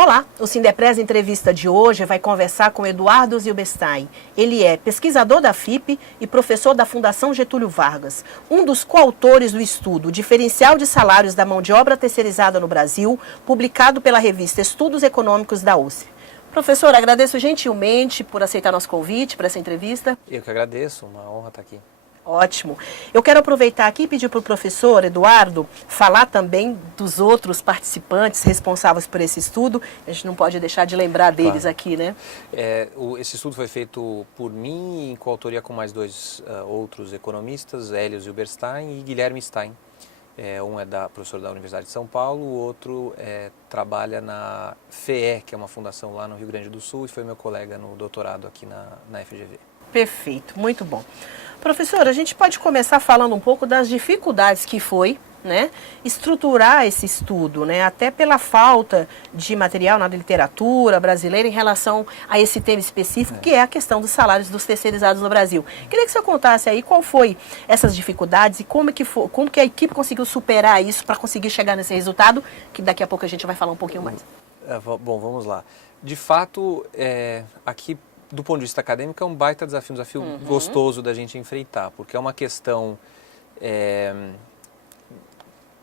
Olá, o Sindepres Entrevista de hoje vai conversar com Eduardo Zilberstein. Ele é pesquisador da FIPE e professor da Fundação Getúlio Vargas, um dos coautores do estudo Diferencial de Salários da Mão de Obra Terceirizada no Brasil, publicado pela revista Estudos Econômicos da USP. Professor, agradeço gentilmente por aceitar nosso convite para essa entrevista. Eu que agradeço, uma honra estar aqui. Ótimo. Eu quero aproveitar aqui e pedir para o professor Eduardo falar também dos outros participantes responsáveis por esse estudo. A gente não pode deixar de lembrar deles aqui, né? Esse estudo foi feito por mim, em coautoria com mais dois outros economistas, Hélio Zilberstein e Guilherme Stein. Um é professor da Universidade de São Paulo, o outro trabalha na FEE, que é uma fundação lá no Rio Grande do Sul, e foi meu colega no doutorado aqui na FGV. Perfeito, muito bom. Professor, a gente pode começar falando um pouco das dificuldades que foi, né, estruturar esse estudo, né, até pela falta de material na literatura brasileira em relação a esse tema específico, que é a questão dos salários dos terceirizados no Brasil. Queria que o senhor contasse aí qual foi essas dificuldades e como que a equipe conseguiu superar isso para conseguir chegar nesse resultado, que daqui a pouco a gente vai falar um pouquinho mais. Bom, vamos lá. De fato, aqui, do ponto de vista acadêmico, é um baita desafio, gostoso da gente enfrentar, porque é uma questão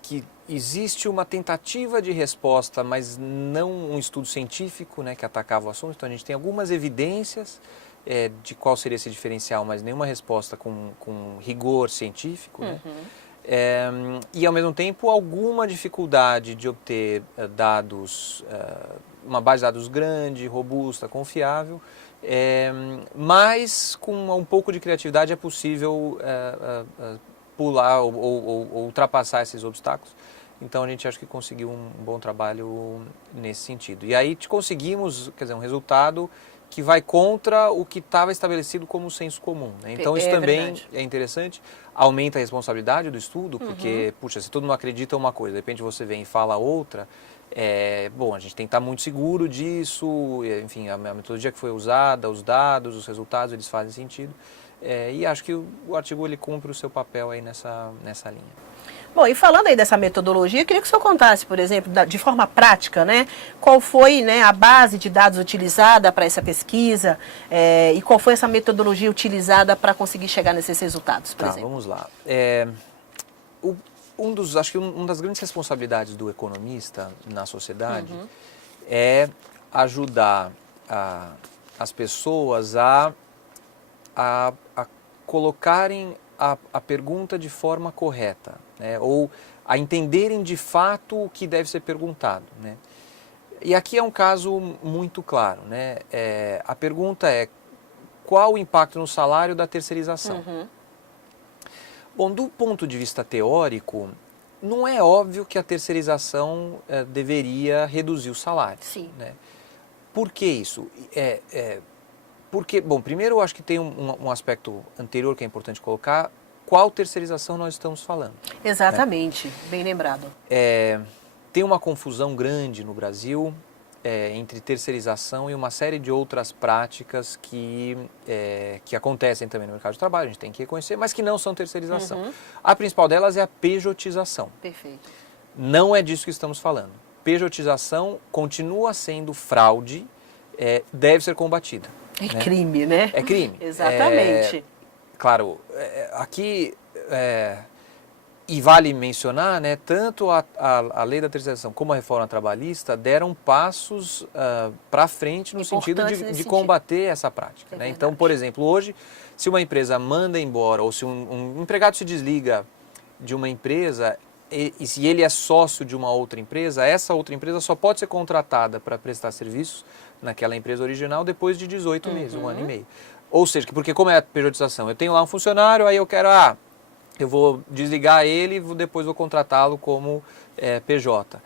que existe uma tentativa de resposta, mas não um estudo científico, né, que atacava o assunto. Então a gente tem algumas evidências de qual seria esse diferencial, mas nenhuma resposta com rigor científico, né? E ao mesmo tempo alguma dificuldade de obter dados, uma base de dados grande, robusta, confiável. Mas com um pouco de criatividade é possível pular ou ultrapassar esses obstáculos. Então a gente acha que conseguiu um bom trabalho nesse sentido. E aí conseguimos, quer dizer, um resultado que vai contra o que estava estabelecido como senso comum, né? Então isso também verdade. É interessante, aumenta a responsabilidade do estudo, porque, puxa, se todo mundo acredita uma coisa, de repente você vem e fala outra, bom, a gente tem que estar muito seguro disso, enfim, a metodologia que foi usada, os dados, os resultados, eles fazem sentido. E acho que o artigo ele cumpre o seu papel aí nessa linha. Bom, e falando aí dessa metodologia, eu queria que o senhor contasse, por exemplo, de forma prática, né, qual foi, né, a base de dados utilizada para essa pesquisa e qual foi essa metodologia utilizada para conseguir chegar nesses resultados, por exemplo. Vamos lá. Acho que uma das grandes responsabilidades do economista na sociedade é ajudar as pessoas a colocarem a pergunta de forma correta, né? Ou a entenderem de fato o que deve ser perguntado, né? E aqui é um caso muito claro, né? A pergunta é: qual o impacto no salário da terceirização? Bom, do ponto de vista teórico, não é óbvio que a terceirização deveria reduzir o salário. Sim. Né? Por que isso? Porque, bom, primeiro eu acho que tem um aspecto anterior que é importante colocar. Qual terceirização nós estamos falando? Exatamente, bem lembrado. Tem uma confusão grande no Brasil entre terceirização e uma série de outras práticas que acontecem também no mercado de trabalho, a gente tem que reconhecer, mas que não são terceirização. A principal delas é a pejotização. Perfeito. Não é disso que estamos falando. Pejotização continua sendo fraude, deve ser combatida. É crime, né? É crime. Exatamente. Claro, aqui, e vale mencionar, né, tanto a lei da terceirização como a reforma trabalhista deram passos para frente no sentido de combater essa prática. Né? Então, por exemplo, hoje, se uma empresa manda embora ou se um empregado se desliga de uma empresa e se ele é sócio de uma outra empresa, essa outra empresa só pode ser contratada para prestar serviços naquela empresa original depois de 18 meses, 1 ano e meio. Ou seja, porque como é a pejotização? Eu tenho lá um funcionário, aí eu quero, eu vou desligar ele e depois vou contratá-lo como PJ.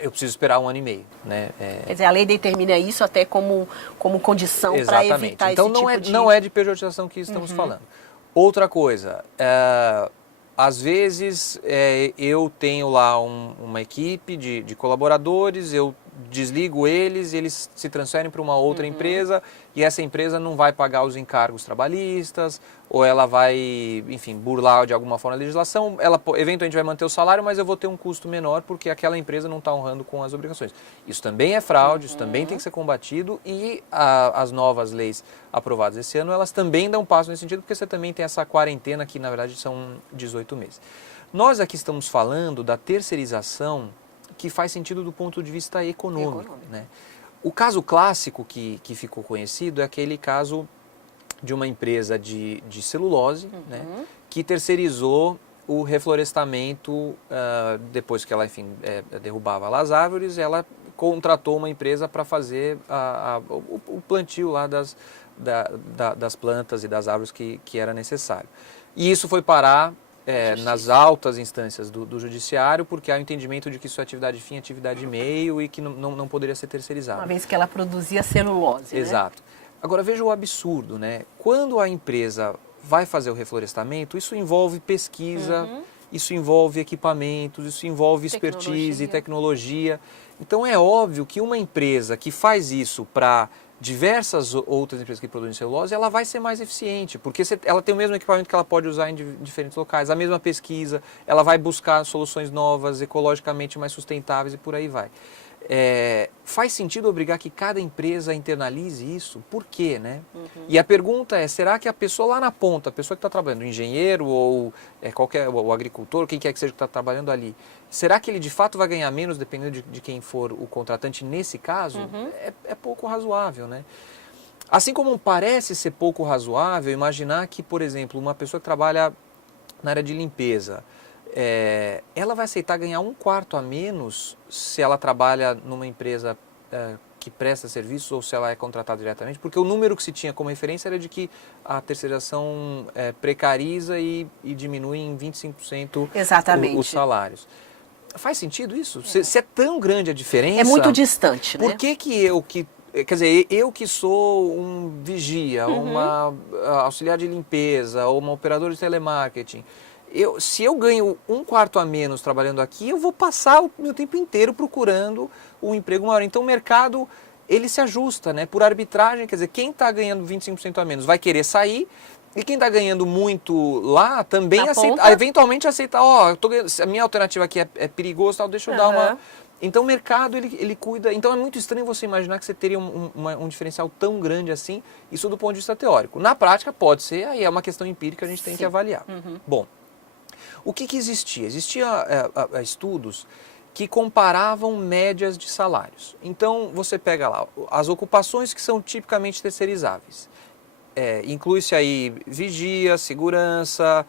Eu preciso esperar 1 ano e meio. Né? Quer dizer, a lei determina isso até como condição para evitar então, esse tipo de... não é de pejotização que estamos falando. Outra coisa, às vezes eu tenho lá uma equipe de colaboradores, eu desligo eles se transferem para uma outra empresa e essa empresa não vai pagar os encargos trabalhistas ou ela vai, enfim, burlar de alguma forma a legislação, ela eventualmente vai manter o salário, mas eu vou ter um custo menor porque aquela empresa não está honrando com as obrigações. Isso também é fraude, isso também tem que ser combatido e as novas leis aprovadas esse ano, elas também dão passo nesse sentido, porque você também tem essa quarentena que, na verdade, são 18 meses. Nós aqui estamos falando da terceirização que faz sentido do ponto de vista econômico. Né? O caso clássico que ficou conhecido é aquele caso de uma empresa de celulose, né, que terceirizou o reflorestamento, depois que ela, enfim, derrubava lá as árvores, ela contratou uma empresa para fazer o plantio lá das plantas e das árvores que era necessário. E isso foi parar nas altas instâncias do judiciário, porque há o entendimento de que isso é atividade fim, atividade meio e que não poderia ser terceirizado. Uma vez que ela produzia celulose, Exato. Né? Agora veja o absurdo, né? Quando a empresa vai fazer o reflorestamento, isso envolve pesquisa, isso envolve equipamentos, isso envolve expertise, tecnologia. Então é óbvio que uma empresa que faz isso para diversas outras empresas que produzem celulose, ela vai ser mais eficiente, porque ela tem o mesmo equipamento que ela pode usar em diferentes locais, a mesma pesquisa, ela vai buscar soluções novas, ecologicamente mais sustentáveis e por aí vai. Faz sentido obrigar que cada empresa internalize isso? Por quê, né? E a pergunta é, será que a pessoa lá na ponta, a pessoa que está trabalhando, o engenheiro ou o agricultor, quem quer que seja que está trabalhando ali, será que ele de fato vai ganhar menos dependendo de quem for o contratante nesse caso? É pouco razoável, né? Assim como parece ser pouco razoável imaginar que, por exemplo, uma pessoa que trabalha na área de limpeza, ela vai aceitar ganhar 1/4 a menos se ela trabalha numa empresa que presta serviços ou se ela é contratada diretamente, porque o número que se tinha como referência era de que a terceirização precariza e diminui em 25% os salários. Faz sentido isso? Se é tão grande a diferença... É muito distante, né? Por que quer dizer, eu que sou um vigia, uma auxiliar de limpeza ou uma operadora de telemarketing, se eu ganho 1/4 a menos trabalhando aqui, eu vou passar o meu tempo inteiro procurando um emprego maior. Então o mercado, ele se ajusta, né? Por arbitragem, quer dizer, quem está ganhando 25% a menos vai querer sair, e quem está ganhando muito lá também eventualmente aceita, a minha alternativa aqui é perigoso, tal, deixa eu dar uma... Então o mercado, ele cuida... Então é muito estranho você imaginar que você teria um diferencial tão grande assim, isso do ponto de vista teórico. Na prática pode ser, aí é uma questão empírica que a gente tem que avaliar. Bom, o que existia? Existia estudos que comparavam médias de salários. Então, você pega lá as ocupações que são tipicamente terceirizáveis. Inclui-se aí vigia, segurança,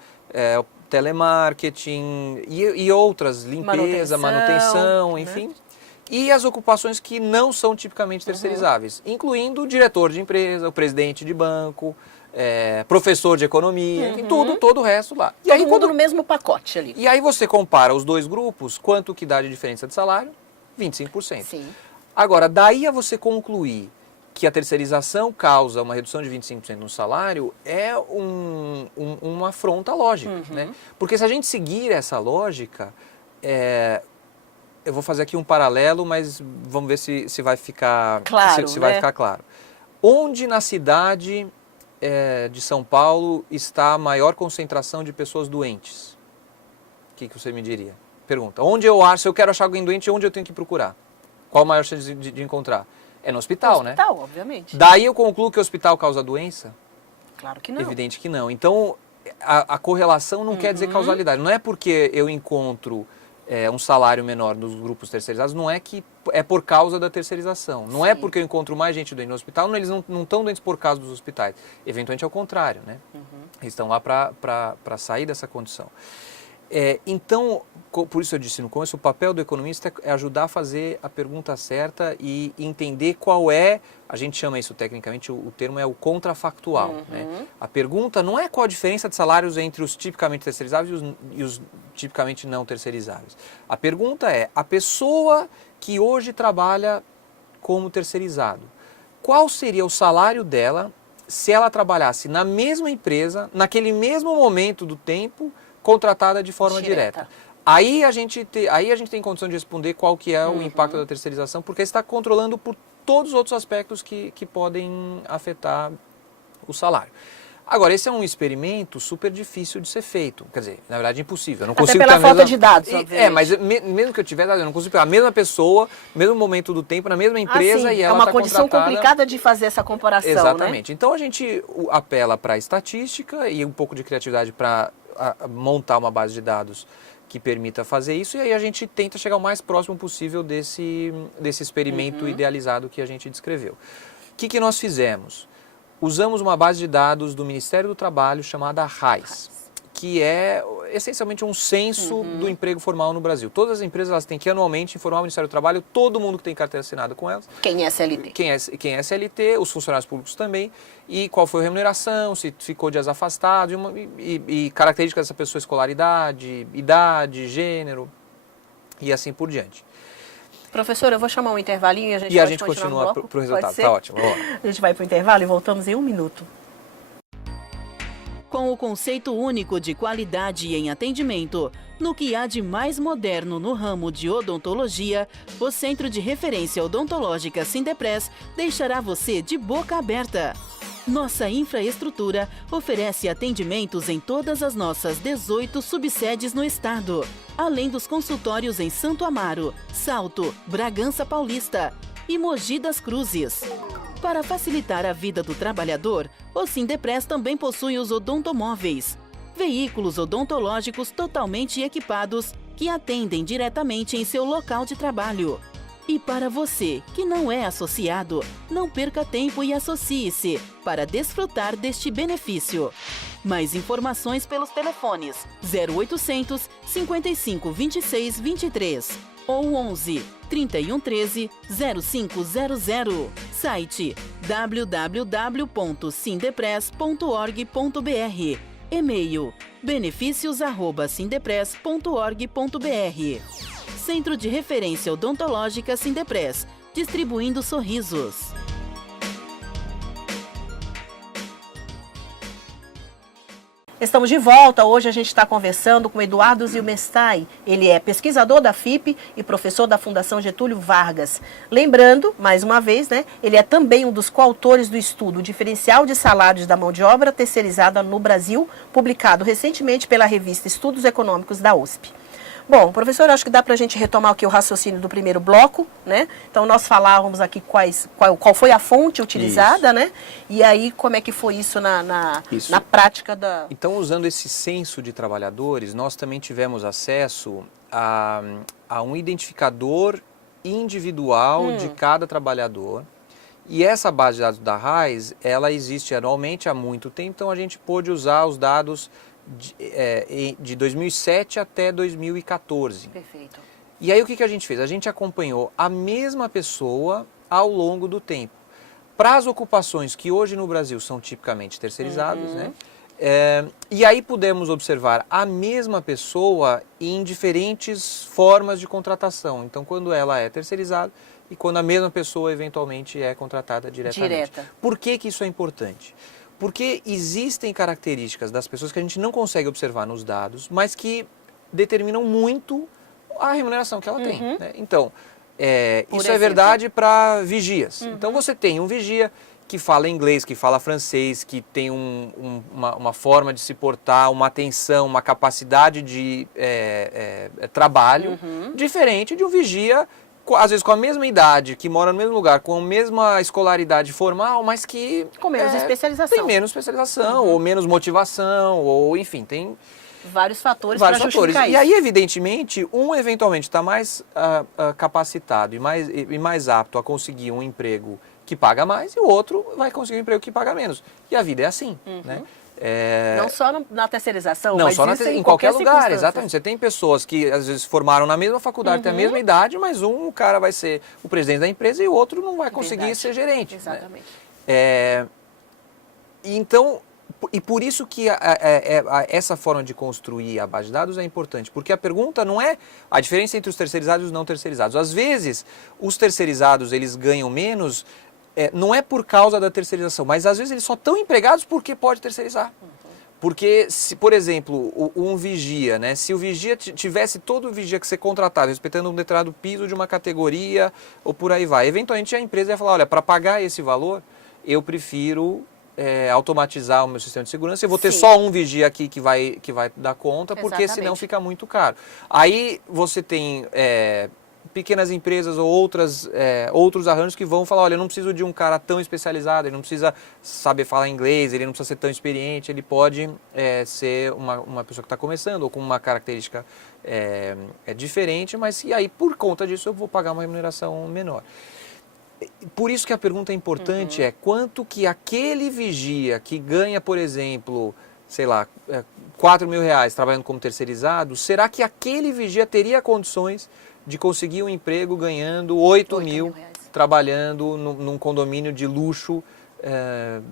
telemarketing e outras, limpeza, manutenção, enfim. Né? E as ocupações que não são tipicamente terceirizáveis, incluindo o diretor de empresa, o presidente de banco, professor de economia, enfim, todo o resto lá. E aí, no mesmo pacote ali. E aí você compara os dois grupos, quanto que dá de diferença de salário? 25%. Sim. Agora, daí a você concluir que a terceirização causa uma redução de 25% no salário é uma afronta lógica, né? Porque se a gente seguir essa lógica, eu vou fazer aqui um paralelo, mas vamos ver se vai ficar claro. Se vai ficar claro. Onde na cidade de São Paulo está a maior concentração de pessoas doentes? O que você me diria? Pergunta. Se eu quero achar alguém doente, onde eu tenho que procurar? Qual a maior chance de encontrar? É no hospital, né? No hospital, obviamente. Daí eu concluo que o hospital causa doença? Claro que não. Evidente que não. Então, a correlação não quer dizer causalidade. Não é porque eu encontro um salário menor nos grupos terceirizados, não é que é por causa da terceirização. Não é porque eu encontro mais gente doente no hospital, eles não estão doentes por causa dos hospitais. Eventualmente é o contrário, né? Eles estão lá para sair dessa condição. Então, por isso eu disse no começo, o papel do economista é ajudar a fazer a pergunta certa e entender qual é, a gente chama isso tecnicamente, o termo é o contrafactual. Né? A pergunta não é qual a diferença de salários entre os tipicamente terceirizáveis e os tipicamente não terceirizáveis. A pergunta é, a pessoa que hoje trabalha como terceirizado, qual seria o salário dela se ela trabalhasse na mesma empresa, naquele mesmo momento do tempo, contratada de forma direta. Aí a gente tem condição de responder qual que é o impacto da terceirização, porque está controlando por todos os outros aspectos que podem afetar o salário. Agora, esse é um experimento super difícil de ser feito. Quer dizer, na verdade, impossível. Eu não Até consigo pela ter a falta mesma... de dados, obviamente. mas mesmo que eu tiver dados, eu não consigo pegar a mesma pessoa, mesmo momento do tempo, na mesma empresa sim, e ela é uma tá condição contratada... complicada de fazer essa comparação, Exatamente. né? Então, a gente apela para a estatística e um pouco de criatividade para montar uma base de dados que permita fazer isso, e aí a gente tenta chegar o mais próximo possível desse experimento idealizado que a gente descreveu. O que nós fizemos? Usamos uma base de dados do Ministério do Trabalho chamada RAIS, que é essencialmente um censo do emprego formal no Brasil. Todas as empresas elas têm que anualmente informar o Ministério do Trabalho, todo mundo que tem carteira assinada com elas. Quem é CLT? Quem é CLT, os funcionários públicos também, e qual foi a remuneração, se ficou dias afastado, e características dessa pessoa, escolaridade, idade, gênero, e assim por diante. Professor, eu vou chamar um intervalinho e a gente pode continua no bloco? para o resultado. Pode ser? Tá ótimo, vamos lá. A gente vai para o intervalo e voltamos em 1 minuto. Com o conceito único de qualidade em atendimento, no que há de mais moderno no ramo de odontologia, o Centro de Referência Odontológica Sindepres deixará você de boca aberta. Nossa infraestrutura oferece atendimentos em todas as nossas 18 subsedes no estado, além dos consultórios em Santo Amaro, Salto, Bragança Paulista e Mogi das Cruzes. Para facilitar a vida do trabalhador, o Sindepres também possui os odontomóveis, veículos odontológicos totalmente equipados que atendem diretamente em seu local de trabalho. E para você que não é associado, não perca tempo e associe-se para desfrutar deste benefício. Mais informações pelos telefones 0800 55 26 23 ou 11 31 13 0500. Site www.sindepres.org.br. E-mail benefícios@sindepres.org.br. Centro de Referência Odontológica Sindepres, distribuindo sorrisos. Estamos de volta. Hoje a gente está conversando com Eduardo Zilmestai. Ele é pesquisador da FIP e professor da Fundação Getúlio Vargas. Lembrando, mais uma vez, né, ele é também um dos coautores do estudo Diferencial de Salários da Mão de Obra Terceirizada no Brasil, publicado recentemente pela revista Estudos Econômicos da USP. Bom, professor, acho que dá para a gente retomar aqui o raciocínio do primeiro bloco, né? Então, nós falávamos aqui qual foi a fonte utilizada, Isso. né? E aí, como é que foi isso na prática da... Então, usando esse censo de trabalhadores, nós também tivemos acesso a um identificador individual de cada trabalhador. E essa base de dados da RAIS, ela existe anualmente há muito tempo, então a gente pôde usar os dados de 2007 até 2014. Perfeito. E aí o que a gente fez? A gente acompanhou a mesma pessoa ao longo do tempo. Para as ocupações que hoje no Brasil são tipicamente terceirizadas, né? E aí pudemos observar a mesma pessoa em diferentes formas de contratação. Então, quando ela é terceirizada e quando a mesma pessoa eventualmente é contratada diretamente. Por que isso é importante? Porque existem características das pessoas que a gente não consegue observar nos dados, mas que determinam muito a remuneração que ela tem. Né? Então, isso é verdade para vigias. Então, você tem um vigia que fala inglês, que fala francês, que tem uma forma de se portar, uma atenção, uma capacidade de trabalho diferente de um vigia, às vezes com a mesma idade, que mora no mesmo lugar, com a mesma escolaridade formal, mas que... Com menos especialização. Tem menos especialização, ou menos motivação, ou enfim, tem... Vários fatores para justificar isso. E aí, evidentemente, um eventualmente está mais capacitado e mais apto a conseguir um emprego que paga mais, e o outro vai conseguir um emprego que paga menos. E a vida é assim, né? Não só na terceirização, não, mas só isso em qualquer lugar, exatamente. Você tem pessoas que às vezes formaram na mesma faculdade, têm a mesma idade, mas o cara vai ser o presidente da empresa e o outro não vai conseguir ser gerente. Exatamente. Né? Então, e por isso que essa forma de construir a base de dados é importante, porque a pergunta não é a diferença entre os terceirizados e os não terceirizados. Às vezes, os terceirizados eles ganham menos, não é por causa da terceirização, mas às vezes eles só estão empregados porque pode terceirizar. Porque, se, por exemplo, um vigia, né? Se o vigia tivesse todo o vigia que ser contratado, respeitando um determinado piso de uma categoria, ou por aí vai, eventualmente a empresa ia falar, olha, para pagar esse valor, eu prefiro automatizar o meu sistema de segurança, eu vou ter Sim. só um vigia aqui que vai dar conta, porque senão Exatamente. fica muito caro. Aí você tem pequenas empresas ou outros arranjos que vão falar, olha, eu não preciso de um cara tão especializado, ele não precisa saber falar inglês, ele não precisa ser tão experiente, ele pode ser uma pessoa que está começando ou com uma característica diferente, mas e aí por conta disso eu vou pagar uma remuneração menor. Por isso que a pergunta importante é quanto que aquele vigia que ganha, por exemplo, sei lá, R$4.000 trabalhando como terceirizado, será que aquele vigia teria condições de conseguir um emprego ganhando R$8.000 trabalhando num condomínio de luxo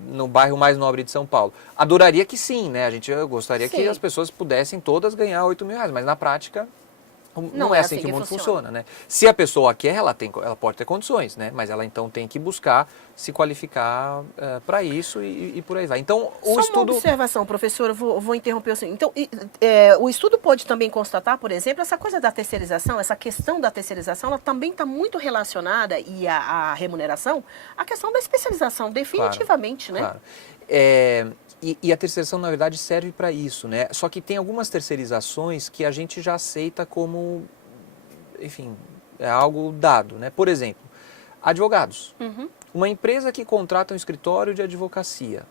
no bairro mais nobre de São Paulo? Adoraria que sim, né? Eu gostaria que as pessoas pudessem todas ganhar R$8.000, mas na prática não é assim que o mundo funciona, né? Se a pessoa quer, ela pode ter condições, né? Mas ela então tem que buscar se qualificar para isso e por aí vai. Então, o estudo... Uma observação, professor, eu vou interromper o senhor. Então, o estudo pode também constatar, por exemplo, essa coisa da terceirização, essa questão da terceirização, ela também está muito relacionada, e a remuneração, à questão da especialização, definitivamente, claro, né? Claro. E a terceirização, na verdade, serve para isso, né? Só que tem algumas terceirizações que a gente já aceita como, enfim, é algo dado, né? Por exemplo, advogados. Uma empresa que contrata um escritório de advocacia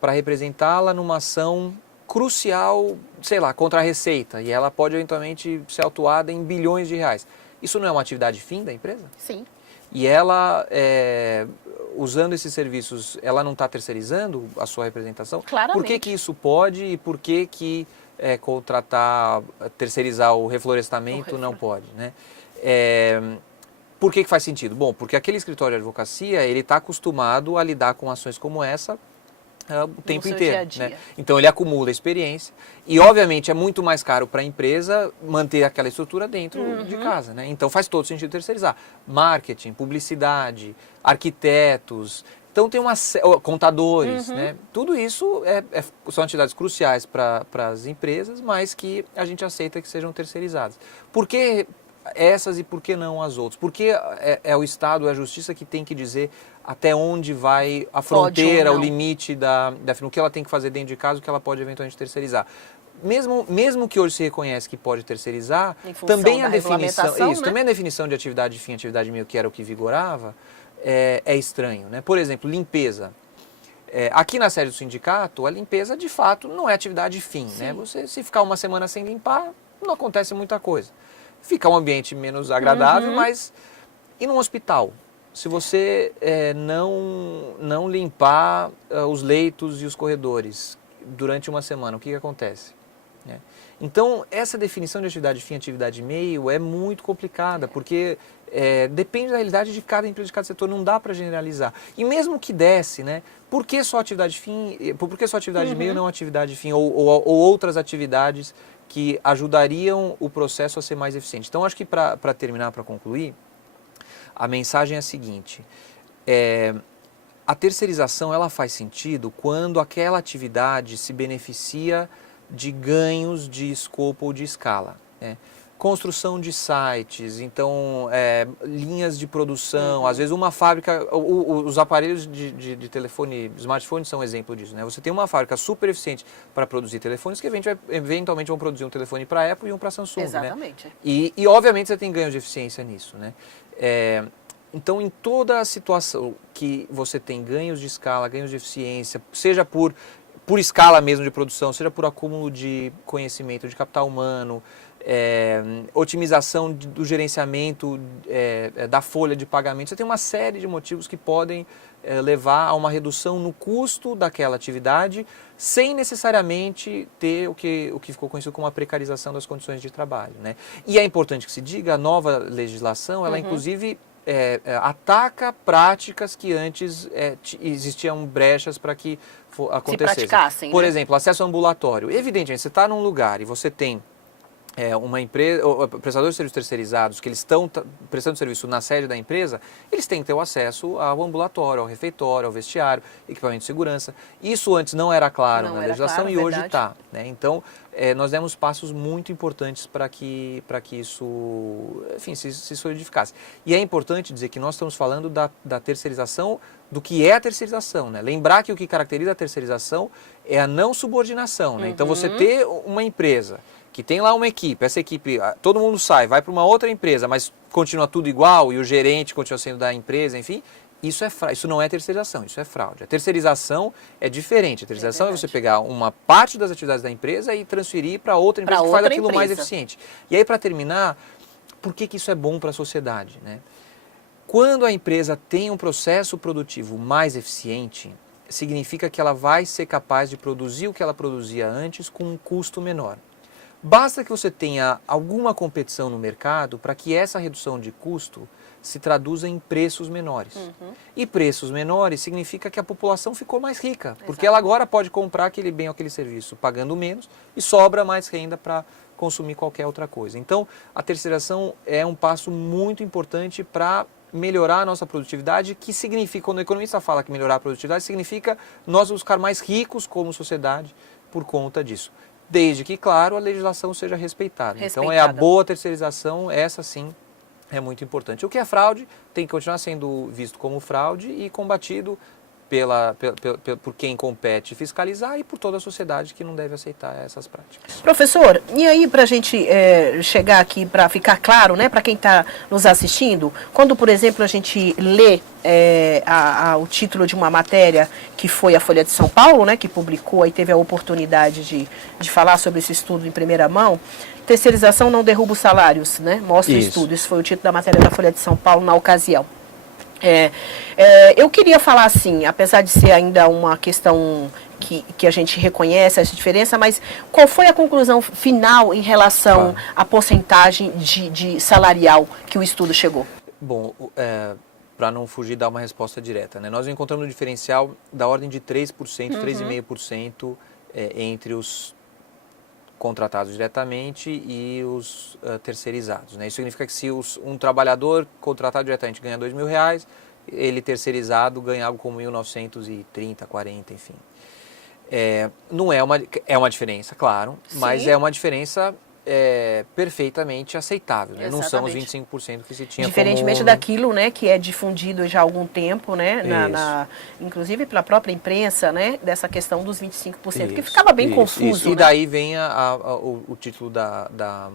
para representá-la numa ação crucial, sei lá, contra a Receita, e ela pode eventualmente ser autuada em bilhões de reais. Isso não é uma atividade fim da empresa? Sim. E ela, usando esses serviços, ela não está terceirizando a sua representação? Claramente. Por que isso pode e por que terceirizar o reflorestamento não pode, né? Por que faz sentido? Bom, porque aquele escritório de advocacia, ele está acostumado a lidar com ações como essa o tempo inteiro. Dia a dia. Né? Então ele acumula experiência e obviamente é muito mais caro para a empresa manter aquela estrutura dentro de casa. Né? Então faz todo sentido terceirizar. Marketing, publicidade, arquitetos, então tem contadores, né? Tudo isso são atividades cruciais para as empresas, mas que a gente aceita que sejam terceirizadas. Por que essas e por que não as outras? Porque é o Estado, é a Justiça que tem que dizer até onde vai a fronteira, o limite o que ela tem que fazer dentro de casa, o que ela pode eventualmente terceirizar. Mesmo que hoje se reconhece que pode terceirizar, também a definição de atividade fim, atividade meio, que era o que vigorava, é estranho. Né? Por exemplo, limpeza. Aqui na sede do sindicato, a limpeza de fato não é atividade fim. Né? Você, se ficar uma semana sem limpar, não acontece muita coisa. Fica um ambiente menos agradável, mas... E num hospital? Se você não limpar os leitos e os corredores durante uma semana, o que acontece? Né? Então, essa definição de atividade fim, atividade meio é muito complicada, porque depende da realidade de cada empresa, de cada setor, não dá para generalizar. E mesmo que desse, né, por que só atividade fim, por que só atividade meio, não atividade fim, ou outras atividades que ajudariam o processo a ser mais eficiente? Então, acho que para terminar, para concluir, a mensagem é a seguinte: a terceirização ela faz sentido quando aquela atividade se beneficia de ganhos de escopo ou de escala. Né? Construção de sites, então linhas de produção, às vezes uma fábrica, os aparelhos de telefone, smartphone são exemplo disso. Né? Você tem uma fábrica super eficiente para produzir telefones que eventualmente vão produzir um telefone para a Apple e um para a Samsung. Exatamente. Né? E obviamente você tem ganhos de eficiência nisso. Né? Então, em toda a situação que você tem ganhos de escala, ganhos de eficiência, seja por escala mesmo de produção, seja por acúmulo de conhecimento, de capital humano, otimização do gerenciamento da folha de pagamento, você tem uma série de motivos que podem levar a uma redução no custo daquela atividade, sem necessariamente ter o que ficou conhecido como a precarização das condições de trabalho. Né? E é importante que se diga, a nova legislação, ela inclusive ataca práticas que antes existiam brechas para que acontecesse. Se praticassem, Por né? exemplo, acesso ambulatório. Evidentemente, você está num lugar e você tem uma empresa, prestadores de serviços terceirizados, que eles estão prestando serviço na sede da empresa, eles têm que ter o acesso ao ambulatório, ao refeitório, ao vestiário, equipamento de segurança. Isso antes não era claro na legislação e hoje está. Né? Então, nós demos passos muito importantes para que isso, enfim, se solidificasse. E é importante dizer que nós estamos falando da terceirização, do que é a terceirização. Né? Lembrar que o que caracteriza a terceirização é a não subordinação. Né? Então, você ter uma empresa que tem lá uma equipe, essa equipe, todo mundo sai, vai para uma outra empresa, mas continua tudo igual e o gerente continua sendo da empresa, enfim, isso não é terceirização, isso é fraude. A terceirização é diferente. A terceirização é você pegar uma parte das atividades da empresa e transferir para outra empresa que faz aquilo mais eficiente. E aí, para terminar, por que isso é bom para a sociedade? Né? Quando a empresa tem um processo produtivo mais eficiente, significa que ela vai ser capaz de produzir o que ela produzia antes com um custo menor. Basta que você tenha alguma competição no mercado para que essa redução de custo se traduza em preços menores. E preços menores significa que a população ficou mais rica, porque ela agora pode comprar aquele bem ou aquele serviço pagando menos e sobra mais renda para consumir qualquer outra coisa. Então, a terceirização é um passo muito importante para melhorar a nossa produtividade, que significa, quando o economista fala que melhorar a produtividade, significa nós vamos ficar mais ricos como sociedade por conta disso. Desde que, claro, a legislação seja respeitada. Então, a boa terceirização, essa sim, é muito importante. O que é fraude tem que continuar sendo visto como fraude e combatido por quem compete fiscalizar e por toda a sociedade que não deve aceitar essas práticas. Professor, e aí para a gente chegar aqui, para ficar claro, né, para quem está nos assistindo, quando, por exemplo, a gente lê o título de uma matéria que foi a Folha de São Paulo, né, que publicou e teve a oportunidade de falar sobre esse estudo em primeira mão, terceirização não derruba os salários, né, mostra o estudo, esse foi o título da matéria da Folha de São Paulo na ocasião. Eu queria falar assim, apesar de ser ainda uma questão que a gente reconhece essa diferença, mas qual foi a conclusão final em relação à porcentagem de salarial que o estudo chegou? Bom, para não fugir dar uma resposta direta, né? Nós encontramos um diferencial da ordem de 3%, 3,5% entre os contratados diretamente e os terceirizados. Né? Isso significa que se um trabalhador contratado diretamente ganha R$2.000, ele terceirizado ganha algo como 1.930, 40, enfim. Não é uma diferença, claro, mas é uma diferença perfeitamente aceitável. Né? Não são os 25% que se tinha diferentemente daquilo, né, que é difundido já há algum tempo, né, inclusive pela própria imprensa, né, dessa questão dos 25%, que ficava bem confuso. E daí vem o título da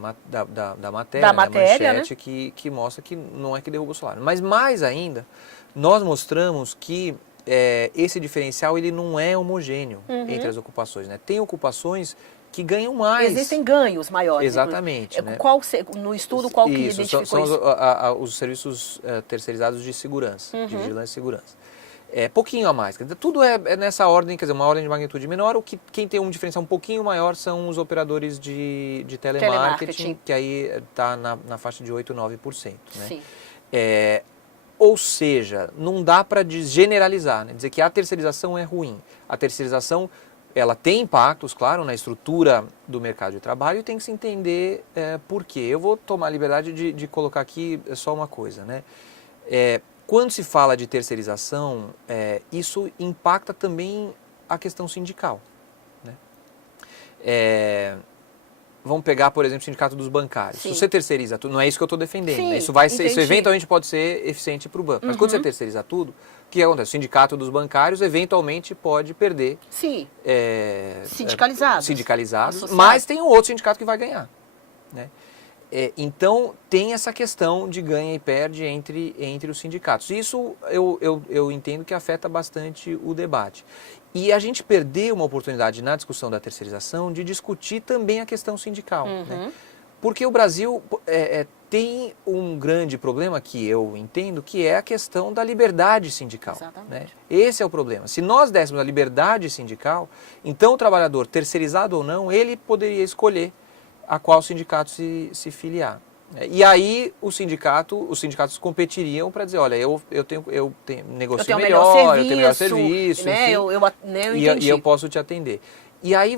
matéria, da manchete, né? que mostra que não é que derruba o salário. Mas mais ainda, nós mostramos que esse diferencial ele não é homogêneo entre as ocupações. Né? Tem ocupações que ganham mais. Existem ganhos maiores. Exatamente. Né? No estudo, qual que identificou são isso? Os serviços terceirizados de segurança, de vigilância e segurança. Pouquinho a mais. Quer dizer, tudo é nessa ordem, quer dizer, uma ordem de magnitude menor. Quem tem um diferencial um pouquinho maior são os operadores de telemarketing, que aí está na faixa de 8%, 9%. Né? Sim. Ou seja, não dá para generalizar, né? Dizer que a terceirização é ruim. A terceirização ela tem impactos, claro, na estrutura do mercado de trabalho e tem que se entender por quê. Eu vou tomar a liberdade de colocar aqui só uma coisa, né? Quando se fala de terceirização, isso impacta também a questão sindical. Né? Vamos pegar, por exemplo, o sindicato dos bancários. Sim. Se você terceiriza tudo, não é isso que eu estou defendendo. Sim, né? Isso eventualmente pode ser eficiente para o banco. Mas quando você terceiriza tudo, o que acontece? O sindicato dos bancários eventualmente pode perder. Sim. Sindicalizados. Mas tem um outro sindicato que vai ganhar. Né? Então, tem essa questão de ganha e perde entre os sindicatos. Isso eu entendo que afeta bastante o debate. E a gente perdeu uma oportunidade na discussão da terceirização de discutir também a questão sindical. Né? Porque o Brasil tem um grande problema que eu entendo, que é a questão da liberdade sindical. Né? Esse é o problema. Se nós dessemos a liberdade sindical, então o trabalhador, terceirizado ou não, ele poderia escolher a qual sindicato se filiar. E aí os sindicatos competiriam para dizer, olha, eu negocio melhor, eu tenho melhor serviço, né? enfim, e eu posso te atender. E aí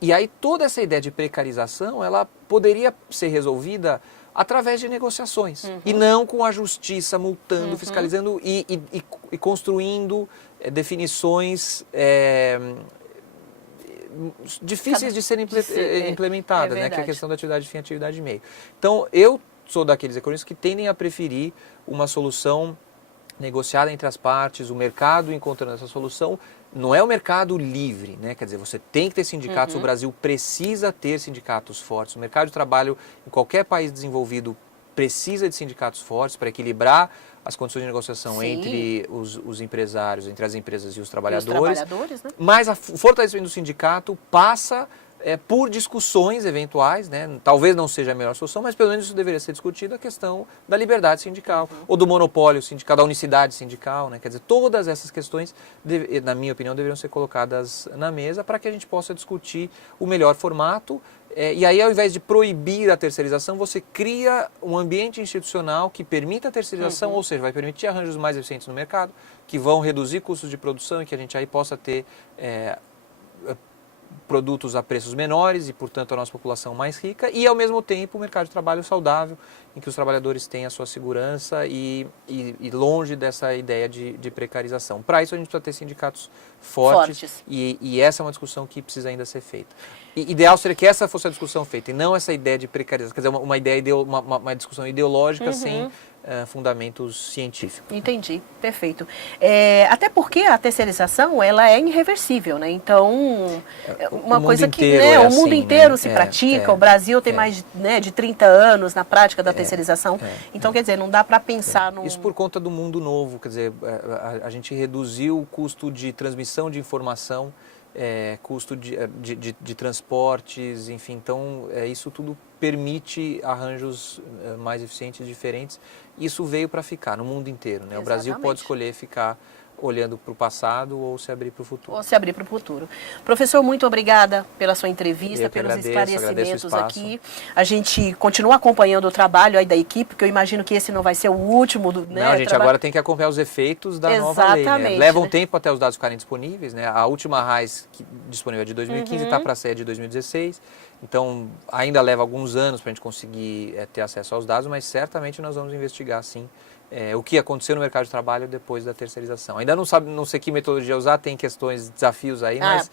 e aí toda essa ideia de precarização, ela poderia ser resolvida através de negociações e não com a justiça multando, fiscalizando e construindo definições difíceis de serem implementadas, né? Que é a questão da atividade fim e atividade meio. Então, eu sou daqueles economistas que tendem a preferir uma solução negociada entre as partes, o mercado encontrando essa solução. Não é o mercado livre, né? Quer dizer, você tem que ter sindicatos, o Brasil precisa ter sindicatos fortes. O mercado de trabalho em qualquer país desenvolvido precisa de sindicatos fortes para equilibrar as condições de negociação entre os empresários, entre as empresas e os trabalhadores. Né? Mas o fortalecimento do sindicato passa por discussões eventuais, né? Talvez não seja a melhor solução, mas pelo menos isso deveria ser discutido, a questão da liberdade sindical, ou do monopólio sindical, da unicidade sindical, né? Quer dizer, todas essas questões, na minha opinião, deveriam ser colocadas na mesa para que a gente possa discutir o melhor formato. E aí, ao invés de proibir a terceirização, você cria um ambiente institucional que permita a terceirização, ou seja, vai permitir arranjos mais eficientes no mercado, que vão reduzir custos de produção e que a gente aí possa ter produtos a preços menores e, portanto, a nossa população mais rica e, ao mesmo tempo, um mercado de trabalho saudável, em que os trabalhadores têm a sua segurança e longe dessa ideia de precarização. Para isso, a gente precisa ter sindicatos fortes. E essa é uma discussão que precisa ainda ser feita. Ideal seria que essa fosse a discussão feita e não essa ideia de precarização, quer dizer, uma discussão ideológica sem fundamentos científicos. Entendi, perfeito. Até porque a terceirização, ela é irreversível, né? Então, uma coisa que o mundo inteiro se pratica, o Brasil tem mais de 30 anos na prática da terceirização, então, quer dizer, não dá para pensar no... Isso por conta do mundo novo, quer dizer, a gente reduziu o custo de transmissão de informação, custo de transportes, enfim, então isso tudo permite arranjos mais eficientes e diferentes. Isso veio para ficar no mundo inteiro, né? O Brasil pode escolher ficar olhando para o passado ou se abrir para o futuro. Professor, muito obrigada pela sua entrevista, pelos esclarecimentos aqui. A gente continua acompanhando o trabalho aí da equipe, porque eu imagino que esse não vai ser o último Não, a gente agora tem que acompanhar os efeitos da nova lei, né? Leva um tempo até os dados ficarem disponíveis, né? A última RAIS disponível é de 2015, está para sair de 2016. Então, ainda leva alguns anos para a gente conseguir ter acesso aos dados, mas certamente nós vamos investigar, sim, o que aconteceu no mercado de trabalho depois da terceirização. Ainda não sei que metodologia usar, tem questões, desafios aí, mas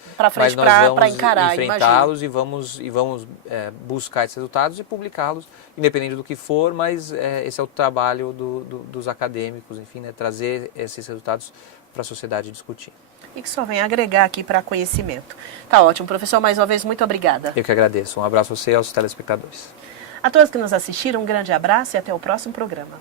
nós vamos enfrentá-los e vamos buscar esses resultados e publicá-los, independente do que for, mas esse é o trabalho dos acadêmicos, enfim, né, trazer esses resultados para a sociedade discutir. E que só vem agregar aqui para conhecimento. Tá ótimo. Professor, mais uma vez, muito obrigada. Eu que agradeço. Um abraço a você e aos telespectadores. A todos que nos assistiram, um grande abraço e até o próximo programa.